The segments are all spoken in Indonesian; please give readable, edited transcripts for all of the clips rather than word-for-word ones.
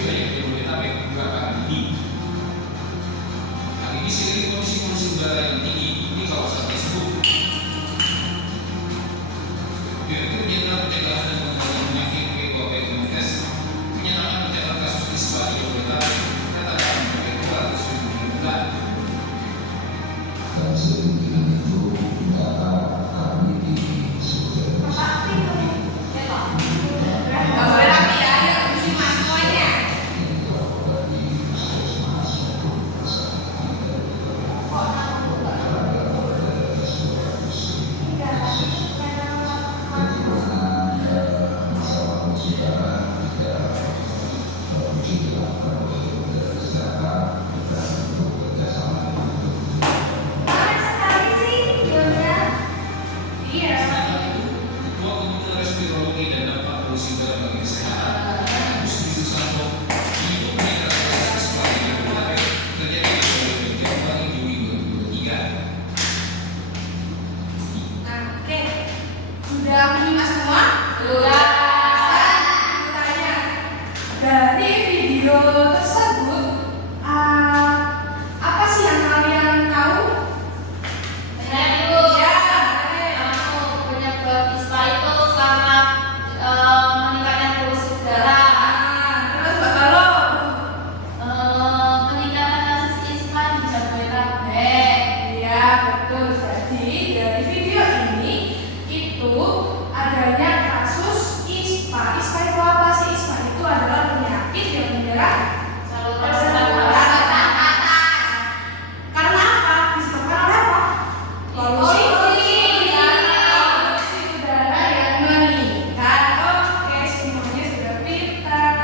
banyak di Jabodetabek juga akan tinggi. Nah, ini seiring kondisi udara yang tinggi di kawasan tersebut. Direktur Jenderal Pencegahan dan Pengendalian Penyakit BPOM Kemenkes menyatakan pencatat kasus ispa di Jabodetabek katakan mencapai 200.000 bulan. Dan seiring dengan itu data kami di Sumber Sudah menyimak semua? Sudah. Tanya, dari video tersebut apa sih yang kalian tahu? Penyebab ispa itu karena meningkatnya polusi udara. Terus kalau Peningkatan kasus ispa di Jabodetabek. ya betul. Jadi dari video ini itu adanya kasus ispa. Ispa itu apa sih? Ispa itu adalah penyakit yang menyerang Saluran karena apa? Disebabkan oleh apa? Polusi udara yang meningkat. Oke, semuanya sudah pintar.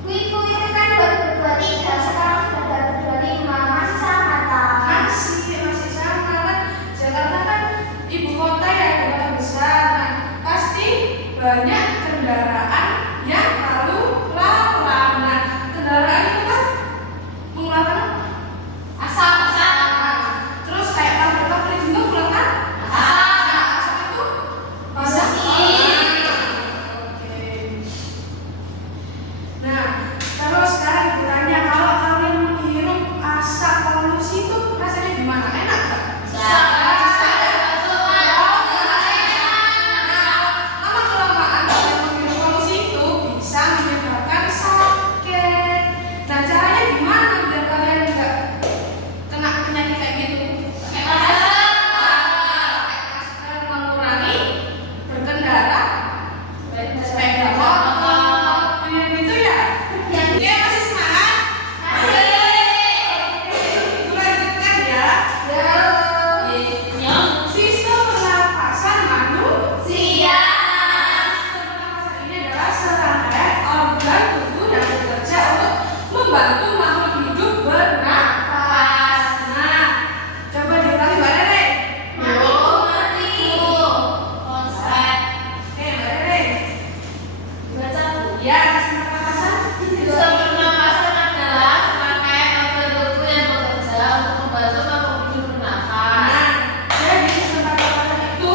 Wiku itu kan 2023, sekarang sudah 2025, masih sama tak? Masih sama kan? Jakarta kan ibu kota ya, ibu kota besar. Nah, pasti banyak kendaraan yang lalu lalang. Nah, kendaraan itu kan mengeluarkan apa? asap. Terus kayak pabrik juga mengeluarkan asap. Nah, asap itu bisa. Oke. Nah, terus sekarang ditanya, kalau kalian menghirup asap polusi itu rasanya gimana? Enak nggak? Lama-kelamaan kalian menghirup polusi itu bisa menyebabkan sakit. Nah, caranya gimana biar kalian nggak kena penyakit kayak gitu? Pakai masker, mengurangi berkendara, sepeda motor, gitu ya. Dia masih semangat? Itu lanjutkan ya. Sistem pernapasan manusia. Sistem pernapasan ini adalah serangkaian organ tubuh yang bekerja untuk membantu makhluk hidup bernafas. Nah, coba diulangi Mbak Rere. Oke, Mbak Rere. Ya, sistem pernapasan. Sistem pernapasan adalah serangkaian organ tubuh yang bekerja untuk membantu makhluk hidup bernafas. Nah, jadi sistem pernapasan itu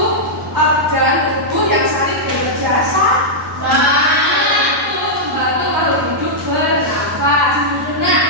organ tubuh yang saling bekerja sama untuk membantu makhluk hidup bernafas. Nah,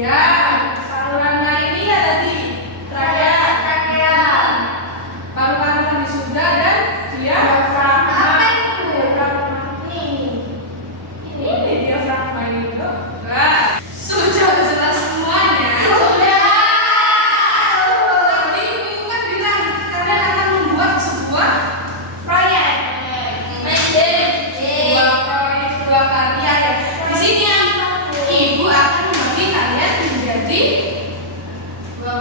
Ya, saluran ini ya tadi trachea. Paru-paru tadi sudah dan diafragma. Ini diafragma itu. Nah, sudah jelas semuanya. Tadi Ibu kan bilang kalian akan membuat sebuah proyek. Dua karya ya. Di sini Ibu akan membagi kalian menjadi dua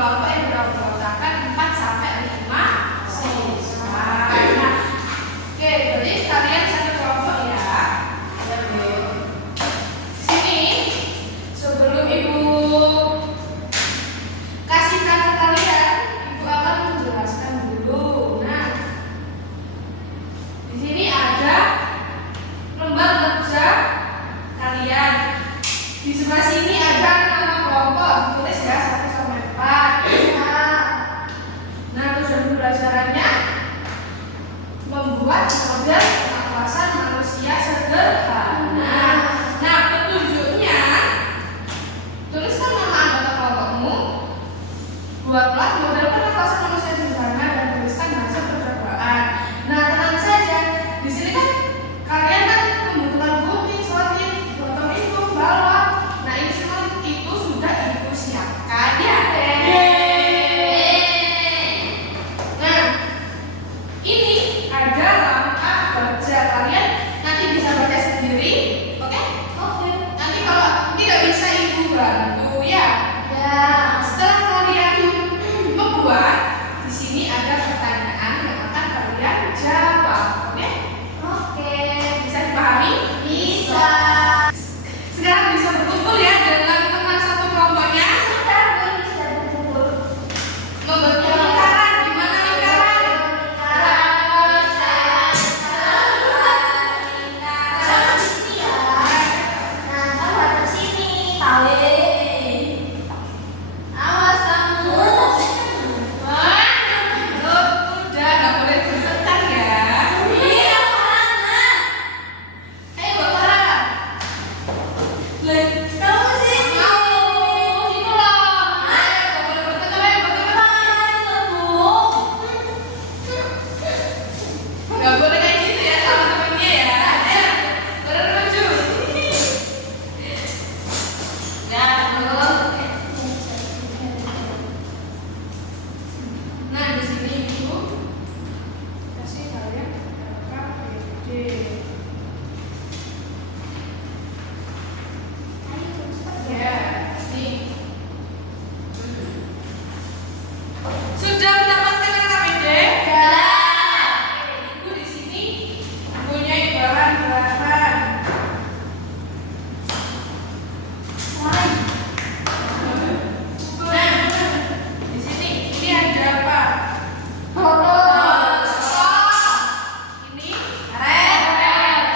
kelompok yang beranggotakan 4 sampai 5 siswa. Nah, oke, berarti kalian satu kelompok ya. Sini sebelum Ibu kasih kata kalian, Ibu akan menjelaskan dulu. Nah, di sini ada lembar kerja kalian. Di sebelah sini ada nama kelompok, ditulis ya 1 sampai 4. Nah, tujuan pembelajarannya membuat model pernafasan manusia sederhana. Nah, petunjuknya tuliskan nama anggota kelompokmu, buatlah model pernafasan manusia sederhana dan tuliskan hasil percobaan. Nah, tenang saja, di sini kan kalian kan membutuhkan gunting, slotin, botol itu, balok. Nah, ini semua itu sudah Ibu siapkan ya. Nah, ini ada langkah kerja kalian, nanti bisa baca sendiri, oke? Nanti kalau tidak bisa Ibu bantu ya. Setelah kalian membuat, di sini ada pertanyaan yang akan kalian jawab, oke? Bisa dipahami? Sekarang bisa berkumpul ya dengan teman satu kelompoknya. Membentuk lingkaran. Gimana lingkaran? Awas kamu. Wah, udah nggak boleh bertengkar ya. Iya, mana? Ayo Mbak Farah. Kamu sih. Situ loh. Ayo, nggak boleh bertengkar ya, bertengkar. Nggak boleh kayak gitu ya sama temennya ya. Ayo, bermenuju. Nah, di sini Ibu kasih kalian KPD. Ya, nih. Sudah mendapatkan KPD? Ibu di sini mempunyai bahan-bahan. Nah, di sini ini ada apa? Ini karet.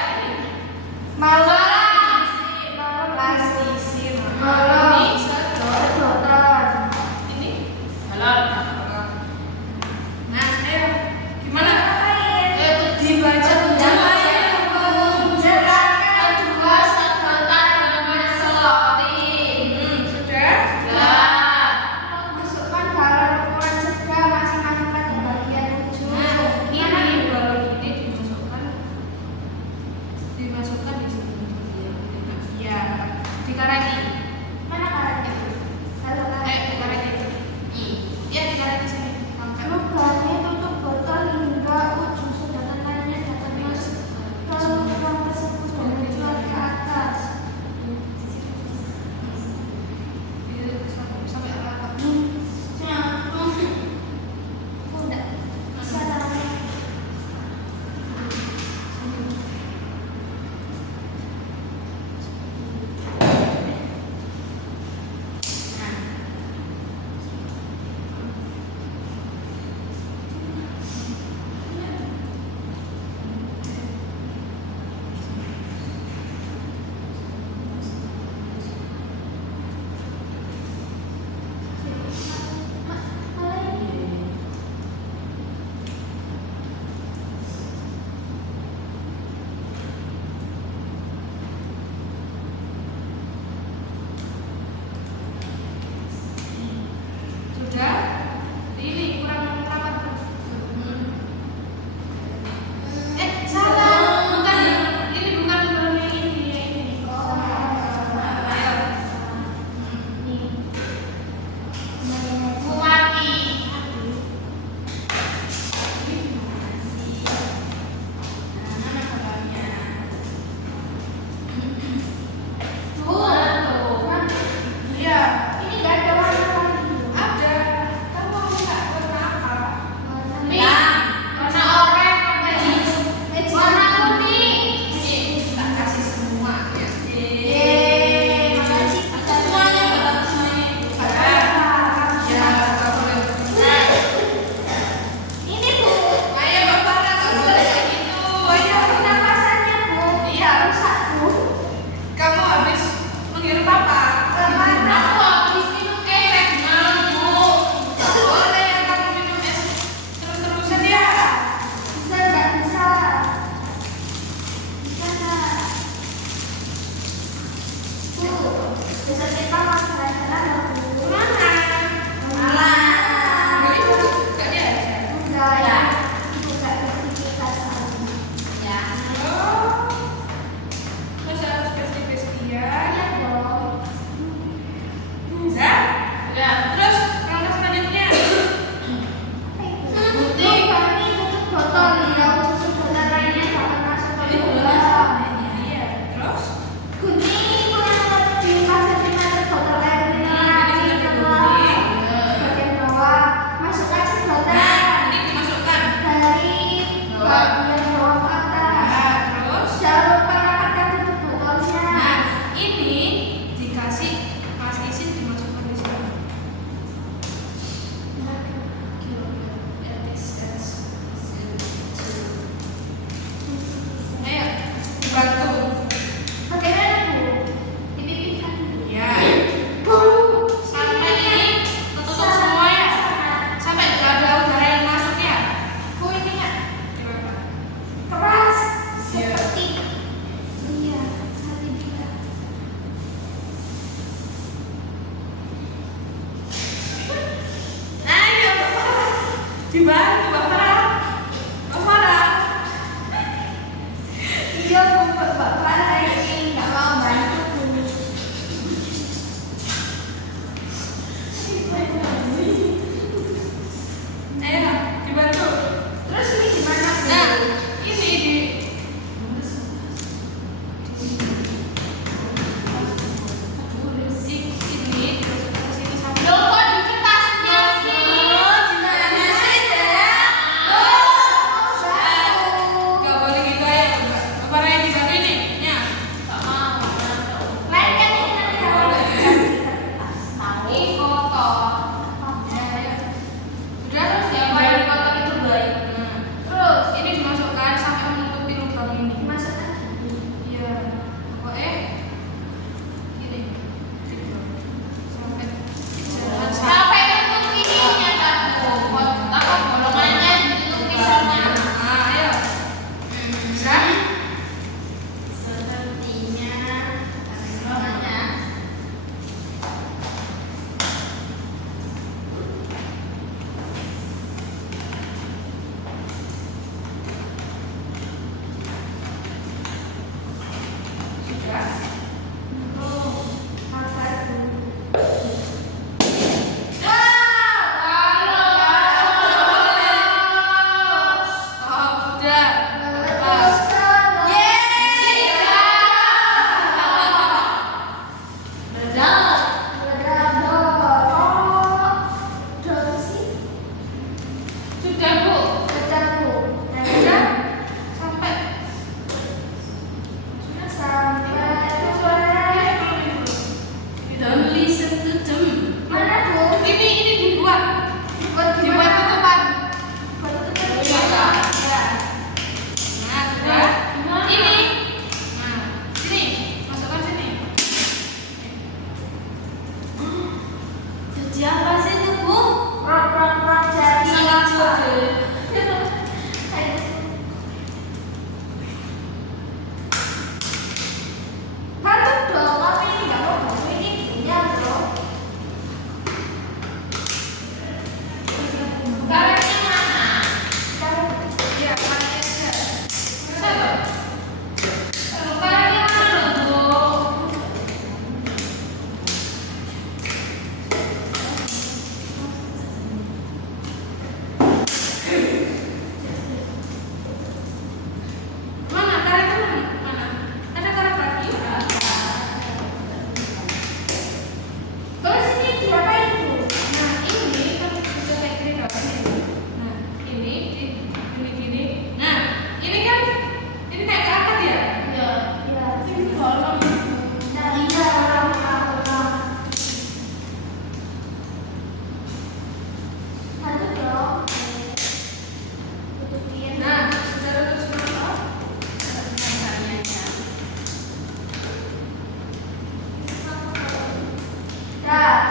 Plastisim. Ini sedot. Ini balon. Nah, ayo gimana? Dibaca dulu. Sudah? Masukkan balon ukuran sedang masing-masing pada bagian ujung. Nah, ini balon ini dimasukkan di sini. Ya, dikareti. Mana karetnya? Dikareti. Ya, dikareti sini. Angkat. Lubangnya tutup botol hingga ujung sedangkan lainnya dapat masuk ke lubang tersebut dan dijual ke atas. Sampai rata. Udah bisa taruh.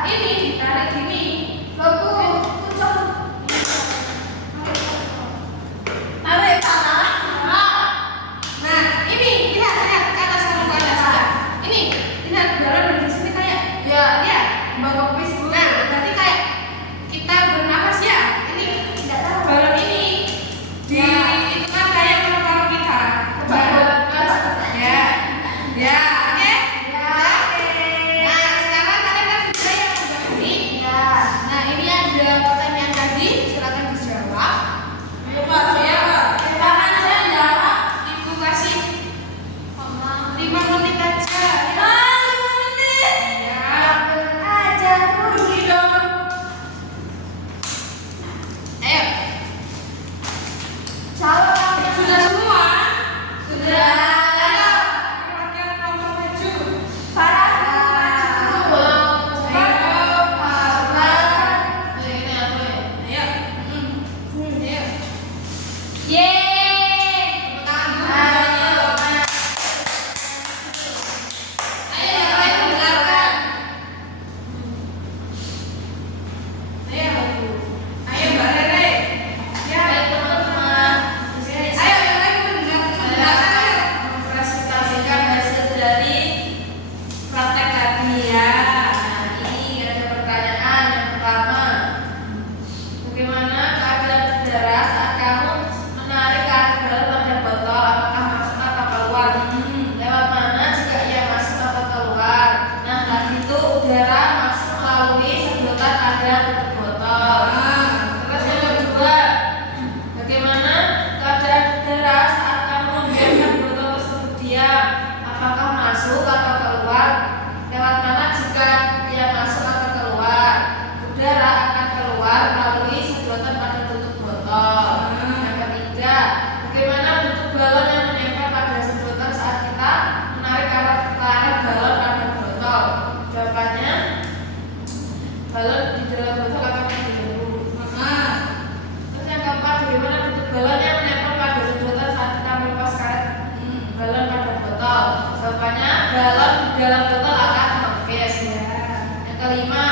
ini ditarik gini. Tarik salah. Nah, ini lihat ke atas kamu ke atas. Ini lihat balon di sini kayak ya bawa pis. Nah, berarti kayak kita bernafas ya. Ini balon ini di itu kan kayak paru-paru kita. Coba ya, oke. Nah, sekarang kalian kan sudah yang udah ini. Nah, ini ada pertanyaan tadi, silakan dijawab. Ayo Pak, saya Pak. Kapan saya jawab? Ibu kasih 5 menit aja. 5 menit. Ya. Pergi dong. Ayo. Sudah semua? Sudah. Ayo. Pakai kelompok maju. Ayo. Ayo. Ayo, yang lain mendengarkan. Ayo, Mbak Rere. Ya, ayo, yang lain mendengarkan. Ayo. Mempresentasikan hasil dari praktek tadi ya. Nah, ini ada pertanyaan yang pertama. Bagaimana keadaan udara saat kamu menarik karet balon pada botol? Apakah masuk atau keluar? Lewat mana jika ia masuk atau keluar? Nah, tadi itu udara masuk melalui sedotan pada tutup botol. Terus yang kedua, bagaimana keadaan udara saat kamu membiarkan botol tersebut diam? Apakah masuk atau keluar? Lewat mana jika ia masuk atau keluar? Udara akan keluar melalui sedotan pada tutup botol. Yang ketiga, bagaimana bentuk balon yang menempel pada sedotan saat kita menarik karet balon pada botol? Jawabannya, balon di dalam botol akan bergelut. Terus yang keempat, bagaimana bentuk balon yang menempel pada sedotan saat kita melepas karet balon pada botol? Jawabannya, balon di dalam botol akan mengempes. Yang kelima,